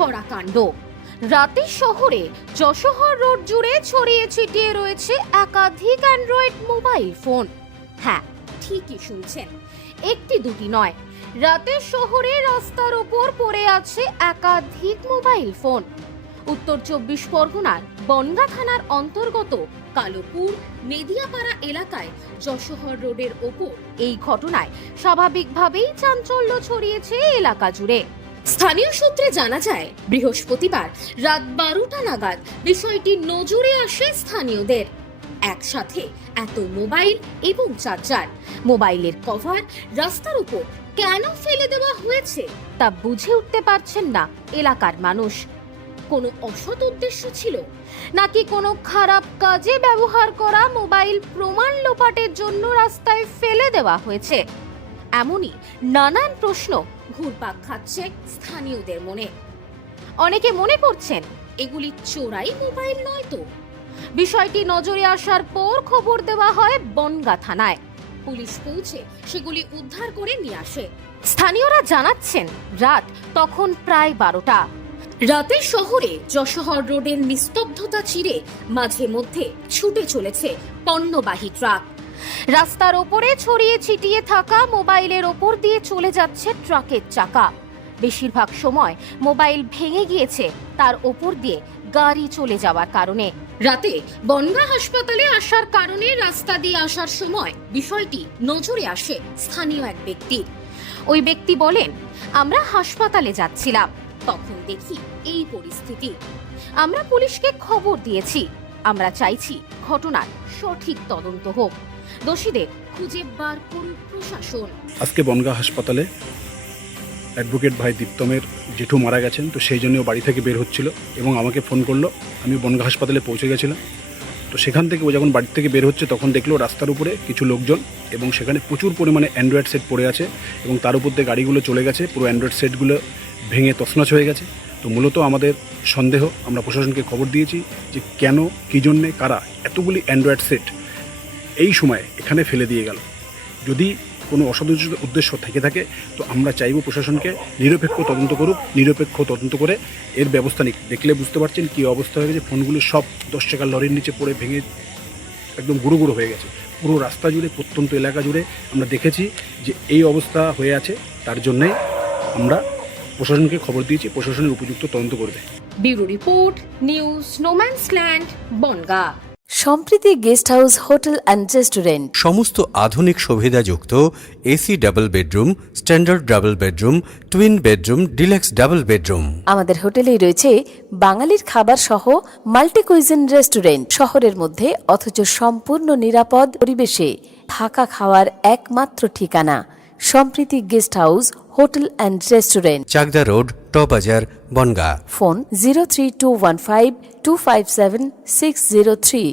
করা কাণ্ড। রাতে শহরে যশোহর রোড জুড়ে ছড়িয়ে ছিটিয়ে রয়েছে একাধিক অ্যান্ড্রয়েড মোবাইল ফোন। হ্যাঁ, ঠিকই শুনছেন, একটি দুটি নয়, রাতে শহরে রাস্তার ওপর পড়ে আছে একাধিক মোবাইল ফোন। উত্তর 24 পরগনার বনগাঁ থানার অন্তর্গত কালোপুর মেদিয়াপাড়া এলাকায় যশোহর রোডের ওপর এই ঘটনায় স্বাভাবিকভাবেই চাঞ্চল্য ছড়িয়েছে এলাকা জুড়ে। স্থানীয় সূত্রে জানা যায়, বৃহস্পতিবার রাত 12টা নাগাদ বিষয়টি নজরে আসে স্থানীয়দের। একসাথে এত মোবাইল এবং চার্জার, মোবাইলের কভার রাস্তার উপর কেন ফেলে দেওয়া হয়েছে তা বুঝে উঠতে পারছেন না এলাকার মানুষ। কোনো অসৎ উদ্দেশ্য ছিল, নাকি কোনো খারাপ কাজে ব্যবহার করা মোবাইল প্রমাণ লোপাটের জন্য রাস্তায় ফেলে দেওয়া হয়েছে? এমনই নানান প্রশ্ন ঘুরপাক খাচ্ছে স্থানীয়দের মনে। অনেকে মনে করছেন এগুলি চোরাই মোবাইল নয় তো। বিষয়টি নজরে আসার পর খবর দেওয়া হয় বনগাঁ থানায়। পুলিশ পৌঁছে সেগুলি উদ্ধার করে নিয়ে আসে। স্থানীয়রা জানাচ্ছেন, রাত তখন প্রায় 12টা। রাতে শহরে যশোহর রোডের নিস্তব্ধতা চিরে মাঝে মধ্যে ছুটে চলেছে পণ্যবাহী ট্রাক। রাস্তার ওপরে ছড়িয়ে ছিটিয়ে থাকা মোবাইলের ওপর দিয়ে চলে যাচ্ছে ট্রাকের চাকা। বেশিরভাগ সময় মোবাইল ভেঙে গিয়েছে তার ওপর দিয়ে গাড়ি চলে যাওয়ার কারণে। রাতে বনগাঁ হাসপাতালে আসার কারণে রাস্তা দিয়ে আসার সময় বিষয়টি নজরে আসে স্থানীয় এক ব্যক্তির। ওই ব্যক্তি বলেন, আমরা হাসপাতালে যাচ্ছিলাম, তখন দেখি এই পরিস্থিতি। আমরা পুলিশকে খবর দিয়েছি। আমরা চাইছি ঘটনার সঠিক তদন্ত হোক, দোষীদের খুঁজে বার করুক প্রশাসন। আজকে বনগাঁ হাসপাতালে অ্যাডভোকেট ভাই দীপ্তমের জেঠু মারা গেছেন, তো সেই জন্য বাড়ি থেকে বের হচ্ছিল এবং আমাকে ফোন করলো। আমি বনগাঁ হাসপাতালে পৌঁছে গেছিলাম। তো সেখান থেকে ও যখন বাড়ি থেকে বের হচ্ছে তখন দেখলো রাস্তার উপরে কিছু লোকজন এবং সেখানে প্রচুর পরিমাণে অ্যান্ড্রয়েড সেট পড়ে আছে এবং তার উপর দিয়ে গাড়িগুলো চলে গেছে, পুরো অ্যান্ড্রয়েড সেটগুলো ভেঙে তছনছ হয়ে গেছে। তো মূলত আমাদের সন্দেহ, আমরা প্রশাসনকে খবর দিয়েছি যে কেন, কী জন্যে, কারা এতগুলি অ্যান্ড্রয়েড সেট এই সময়ে এখানে ফেলে দিয়ে গেল। যদি কোনো অসৎ উদ্দেশ্য থেকে থাকে তো আমরা চাইব প্রশাসনকে নিরপেক্ষ তদন্ত করুক, নিরপেক্ষ তদন্ত করে এর ব্যবস্থা নিক। দেখলে বুঝতে পারছেন কী অবস্থা হয়ে গেছে, ফোনগুলি সব 10 টাকার লরির নিচে পড়ে ভেঙে একদম গুঁড়ো গুঁড়ো হয়ে গেছে। পুরো রাস্তা জুড়ে, প্রত্যন্ত এলাকা জুড়ে আমরা দেখেছি যে এই অবস্থা হয়ে আছে। তার জন্যই আমরা প্রশাসনকে খবর দিয়েছি, প্রশাসনের উপযুক্ত তদন্ত করবে। Bureau report, news No Man's Land, Bongaon. Sampriti guest house hotel and restaurant. সমস্ত আধুনিক সুবিধাযুক্ত AC double bedroom, standard double bedroom, twin bedroom, deluxe double bedroom. আমাদের হোটেলেই রয়েছে বাঙালির খাবার সহ মাল্টি কুইজিন রেস্টুরেন্ট। শহরের মধ্যে অথচ সম্পূর্ণ নিরাপদ পরিবেশে থাকা খাওয়ার একমাত্র ঠিকানা Sampriti guest house hotel and restaurant, Chakdah road, টবাজার, বনগাঁ। ফোন 03215257603।